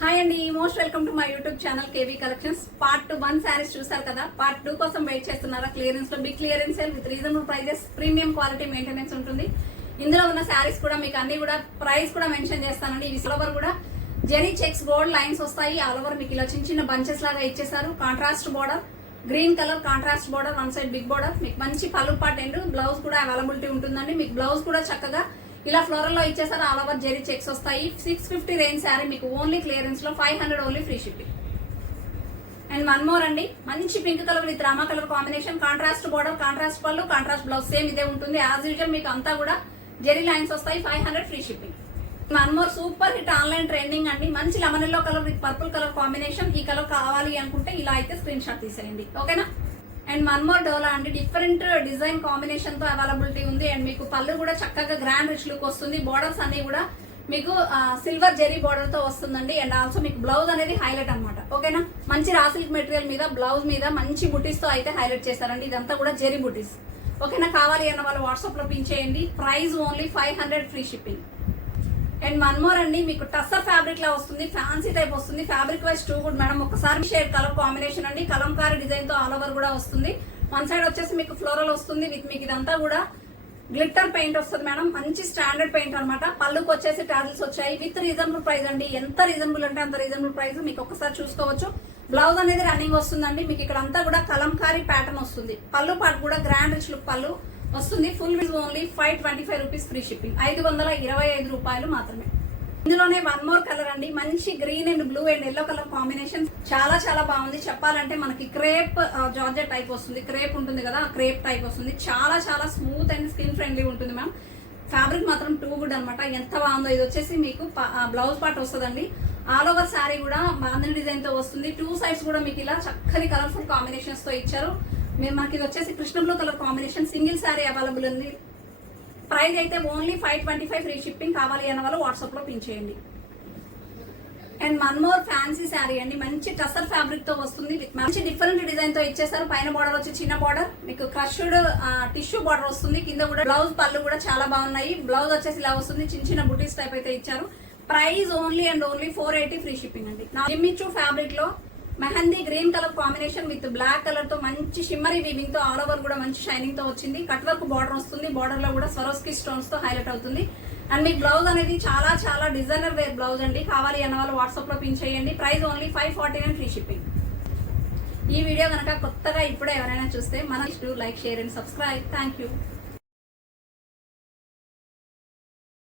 Hi అండి, most welcome to my YouTube channel KV collections. Part 1 saris చూసారు కదా. Part 2 కోసం వెయిట్ చేస్తున్నారా? క్లియరెన్స్ లో big clearance sale with reasonable prices, premium quality maintenance ఉంటుంది. ఇందులో ఉన్న శారీస్ కూడా మీకు అన్ని కూడా ప్రైస్ కూడా మెన్షన్ చేస్తానండి. ఇవి ఆల్ ఓవర్ కూడా జెరీ చెక్స్ గోల్డ్ లైన్స్ వస్తాయి. ఆల్ ఓవర్ మీకు ఇలా చిన్న చిన్న బంచెస్ లాగా ఇచ్చేసారు. Contrast border, green colour contrast border, one side big border. మీకు మంచి పళ్ళు పార్ట్ అండ్ బ్లౌజ్ కూడా అవైలబిలిటీ ఉంటుందండి. మీకు బ్లౌజ్ కూడా చక్కగా ఇలా ఫ్లోరల్ లో ఇచ్చేసారు. ఆల్ ఓవర్ జెరీ చెక్స్ వస్తాయి. 650 రేంజ్ శారీ మీకు ఓన్లీ క్లియరెన్స్ లో 500 only free shipping. And one more అండి, మంచి pink colour with Rama colour combination, contrast border, contrast పళ్ళు, కాంట్రాస్ట్ బ్లౌజ్ సేమ్ ఇదే ఉంటుంది. యాజ్ యూజువల్ మీకు అంతా కూడా జెరీ లైన్స్ వస్తాయి. 500 free shipping. One more super hit online trending అండి. మంచి lemon yellow colour with purple colour combination. ఈ కలర్ కావాలి అనుకుంటే ఇలా అయితే స్క్రీన్ షాట్ తీసేయండి, ఓకేనా? అండ్ వన్ మోర్ డోలా అండి, డిఫరెంట్ డిజైన్ కాంబినేషన్ తో అవైలబిలిటీ ఉంది. అండ్ మీకు పళ్ళు కూడా చక్కగా గ్రాండ్ రిచ్ లుక్ వస్తుంది. బోర్డర్స్ అన్ని కూడా మీకు సిల్వర్ జెరీ బోర్డర్ తో వస్తుందండి. అండ్ ఆల్సో మీకు బ్లౌజ్ అనేది హైలైట్ అనమాట, ఓకేనా? మంచి రా సిల్క్ మెటీరియల్ మీద బ్లౌజ్ మీద మంచి బుటీస్ తో అయితే హైలైట్ చేస్తారండి. ఇదంతా కూడా జెరీ బుటీస్, ఓకేనా? కావాలి అన్న వాళ్ళు వాట్సాప్ లో పిన్ చేయండి. Price only 500 free shipping. And one more అండి, మీకు టస్సర్ ఫ్యాబ్రిక్ లా వస్తుంది, ఫ్యాన్సీ టైప్ వస్తుంది. Fabric wise too good madam. ఒకసారి షేడ్ కలర్ కాంబినేషన్ అండి, కలంకారీ డిజైన్ తో ఆల్ ఓవర్ కూడా వస్తుంది. వన్ సైడ్ వచ్చేసి మీకు ఫ్లోరల్ వస్తుంది విత్ మీకు ఇదంతా కూడా గ్లిట్టర్ పెయింట్ వస్తుంది మేడం. మంచి స్టాండర్డ్ పెయింట్ అనమాట. పళ్ళుకి వచ్చేసి టాజిల్స్ వచ్చాయి విత్ రీజనబుల్ ప్రైస్ అండి. ఎంత రీజనబుల్ అంటే అంత రీజనబుల్ ప్రైస్. మీకు ఒకసారి చూసుకోవచ్చు. బ్లౌజ్ అనేది రన్నింగ్ వస్తుందండి. మీకు ఇక్కడ అంతా కూడా కలంకారీ ప్యాటర్న్ వస్తుంది. పళ్ళు పాటు కూడా గ్రాండ్ రిచ్ లుక్ పళ్ళు వస్తుంది. ఫుల్ విజ్ ఓన్లీ 525 రూపీస్ ఫ్రీ షిప్పింగ్. 525 రూపాయలు మాత్రమే. ఇందులోనే వన్ మోర్ కలర్ అండి, మంచి green and blue and yellow colour combination. చాలా చాలా బాగుంది. చెప్పాలంటే మనకి క్రేప్ జార్జెట్ టైప్ వస్తుంది. క్రేప్ ఉంటుంది కదా, క్రేప్ టైప్ వస్తుంది. చాలా చాలా స్మూత్ అండ్ స్కిన్ ఫ్రెండ్లీ ఉంటుంది మ్యామ్. ఫ్యాబ్రిక్ మాత్రం టూ గుడ్ అనమాట. ఎంత బాగుందో. ఇది వచ్చేసి మీకు బ్లౌజ్ పార్ట్ వస్తుందండి. ఆల్ ఓవర్ శారీ కూడా బాంధని డిజైన్ తో వస్తుంది. టూ సైడ్స్ కూడా మీకు ఇలా చక్కని కలర్ఫుల్ కాంబినేషన్స్ తో ఇచ్చారు. మనకి ఇది వచ్చేసి Krishna blue colour combination. Single sari available ఉంది. ప్రైస్ అయితే ఓన్లీ 525 ఫ్రీ షిప్పింగ్. కావాలి అన్న వాళ్ళు వాట్సాప్ లో పిన్ చేయండి. And one more fancy sari అండి, మంచి టసర్ ఫ్యాబ్రిక్ తో వస్తుంది. మంచి డిఫరెంట్ డిజైన్ తో ఇచ్చేసారు. పైన బార్డర్ వచ్చి చిన్న బార్డర్, మీకు క్రష్డ్ టిష్యూ బార్డర్ వస్తుంది. కింద కూడా బ్లౌజ్ పళ్ళు కూడా చాలా బాగున్నాయి. బ్లౌజ్ వచ్చేసి ఇలా వస్తుంది. చిన్న చిన్న బుటీస్ టైప్ అయితే ఇచ్చారు. Price only and only 480 free shipping అండి. జిమ్మిచూ ఫ్యాబ్రిక్ లో mehndi green colour combination with black colour తో మంచి షిమ్మరీ వీవింగ్ తో ఆల్ ఓవర్ కూడా మంచి షైనింగ్ తో వచ్చింది. కట్ వర్క్ బార్డర్ వస్తుంది. బార్డర్ లో కూడా స్వరోస్కి స్టోన్స్ తో హైలైట్ అవుతుంది. అండ్ మీకు బ్లౌజ్ అనేది చాలా చాలా డిజైనర్ వేర్ బ్లౌజ్ అండి. కావాలి అన్న వాళ్ళు వాట్సాప్ లో పిన్ చేయండి. Price only 549 free shipping. ఈ వీడియో కనుక కొత్తగా ఇప్పుడే ఎవరైనా చూస్తే మన like, share and subscribe. Thank you.